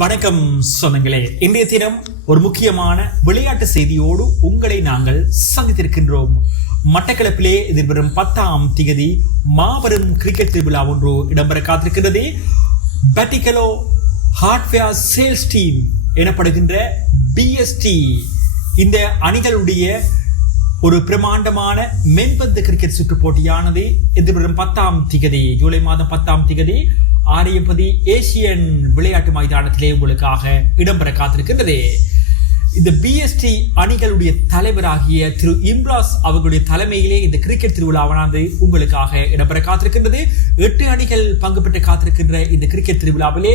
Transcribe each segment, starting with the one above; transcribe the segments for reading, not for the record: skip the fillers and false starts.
வணக்கம் சொந்தங்களே, இன்றைய தினம் ஒரு முக்கியமான விளையாட்டு செய்தியோடு உங்களை நாங்கள் சந்தித்திருக்கின்றோம். மட்டக்களப்பிலே எதிர்வரும் 10ஆம் திகதி மாபெரும் கிரிக்கெட் திருவிழா ஒன்று இடம்பெற காத்திருக்கிறது. பட்டிகலோ ஹார்ட்வேர் சேல்ஸ் டீம் எனப்படுகின்ற BST இந்த அணிகளுடைய ஒரு பிரமாண்டமான மென்பந்து கிரிக்கெட் சுற்று போட்டியானது எதிர்வரும் 10ஆம் திகதி ஜூலை மாதம் 10ஆம் திகதி ஆரியப்பதி ஏசியன் விளையாட்டு மைதானத்திலே உங்களுக்காக இடம்பெற காத்திருக்கின்றது. இந்த BST அணிகளுடைய தலைவராகிய திரு இம்ராஸ் அவர்களுடைய தலைமையிலே இந்த கிரிக்கெட் திருவிழாவானது உங்களுக்காக இடம்பெற காத்திருக்கின்றது. 8 அணிகள் பங்கு பெற்று காத்திருக்கின்ற இந்த கிரிக்கெட் திருவிழாவிலே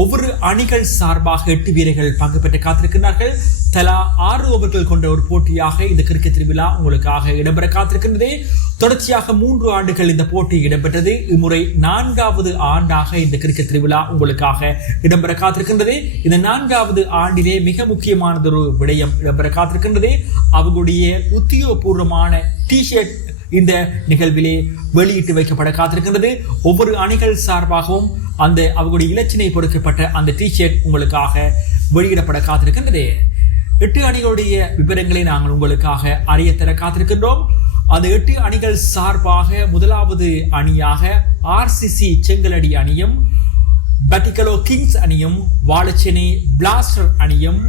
ஒவ்வொரு அணிகள் சார்பாக 8 வீரர்கள் பங்கு பெற்று காத்திருக்கிறார்கள். தலா 6 ஓவர்கள் கொண்ட ஒரு போட்டியாக இந்த கிரிக்கெட் திருவிழா உங்களுக்காக இடம்பெற காத்திருக்கின்றது. தொடர்ச்சியாக 3 ஆண்டுகள் இந்த போட்டி இடம்பெற்றது. இம்முறை 4வது ஆண்டாக இந்த கிரிக்கெட் திருவிழா உங்களுக்காக இடம்பெற காத்திருக்கின்றது. இந்த 4வது ஆண்டிலே மிக முக்கியமானதொரு விடயம் இடம்பெற காத்திருக்கின்றது. அவர்களுடைய உத்தியோகபூர்வமான டிஷர்ட் இந்த நிகழ்விலே வெளியிட்டு வைக்கப்பட காத்திருக்கின்றது. ஒவ்வொரு அணிகள் சார்பாகவும் அந்த அவர்களுடைய இலச்சினை பொறுக்கப்பட்ட அந்த டிஷர்ட் உங்களுக்காக வெளியிடப்பட காத்திருக்கின்றது. 8 அணிகளுடைய விவரங்களை நாங்கள் உங்களுக்காக அறிய தர காத்திருக்கின்றோம். அந்த 8 அணிகள் சார்பாக முதலாவது அணியாக RCC செங்கலடி அணியும், பட்டிகலோ கிங்ஸ் அணியும், வாழச்சேனை பிளாஸ்டர் அணியும்,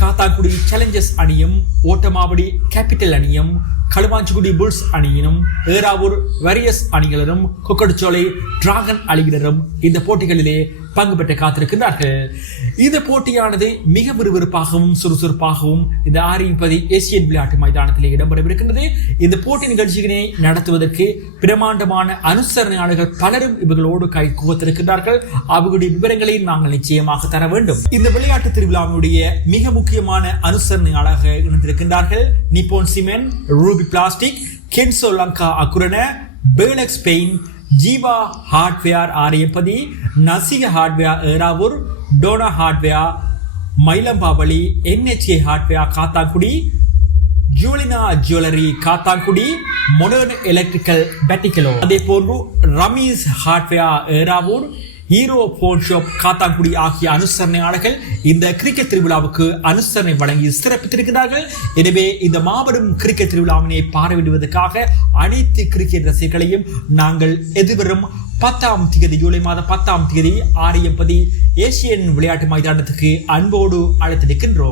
காத்தாக்குடி சேலஞ்சர்ஸ் அணியும், ஓட்டமாவடி கேபிட்டல் அணியும், களுவாஞ்சிக்குடி புல்ஸ் அணியினும், ஏராவூர் வாரியர்ஸ் அணியினரும், கொக்கடச்சோலை டிராகன் அணியினரும் இந்த போட்டிகளிலே பங்கு பெற்று காத்திருக்கிறார்கள். இந்த போட்டியானது மிக விறுவிறுப்பாகவும் சுறுசுறுப்பாகவும் இந்த ஆரியப்பதி ஏசியன் விளையாட்டு மைதானத்திலே இடம்பெறவிருக்கின்றது. இந்த போட்டி நிகழ்ச்சியினை நடத்துவதற்கு பிரமாண்டமான அனுசரணையாளர்கள் பலரும் இவர்களோடு கை கோர்த்திருக்கிறார்கள். அவர்களுடைய விவரங்களை நாங்கள் நிச்சயமாக தர வேண்டும். இந்த விளையாட்டு திருவிழாவுடைய மிக முக்கியமான அனுசரணையாளராக இணைந்திருக்கின்றார்கள் Nippon cement, ruby plastic, Kenzo Lanka Akurana, பேலக்ஸ் பெயின், Jeeva hardware Ariyampathy, Nasika hardware Eravur, Dona hardware Mayilambavely, NHA hardware Kattankudy, Julina jewellery Kattankudy, modern electrical Batticaloa, அதே போன்று Rameez hardware Eravur, hero phone shop Kattankudy ஆகிய அனுசரணையாளர்கள் இந்த கிரிக்கெட் திருவிழாவுக்கு அனுசரணை வழங்கி சிறப்பித்திருக்கிறார்கள். எனவே இந்த மாபெரும் கிரிக்கெட் திருவிழாவினை பார்வையிடுவதற்காக அனைத்து கிரிக்கெட் ரசிகர்களையும் நாங்கள் எதிர்வரும் 10ஆம் திகதி ஜூலை மாதம் 10ஆம் திகதி ஆரியப்பதி ஏசியன் விளையாட்டு மைதானத்துக்கு அன்போடு அழைத்திருக்கின்றோம்.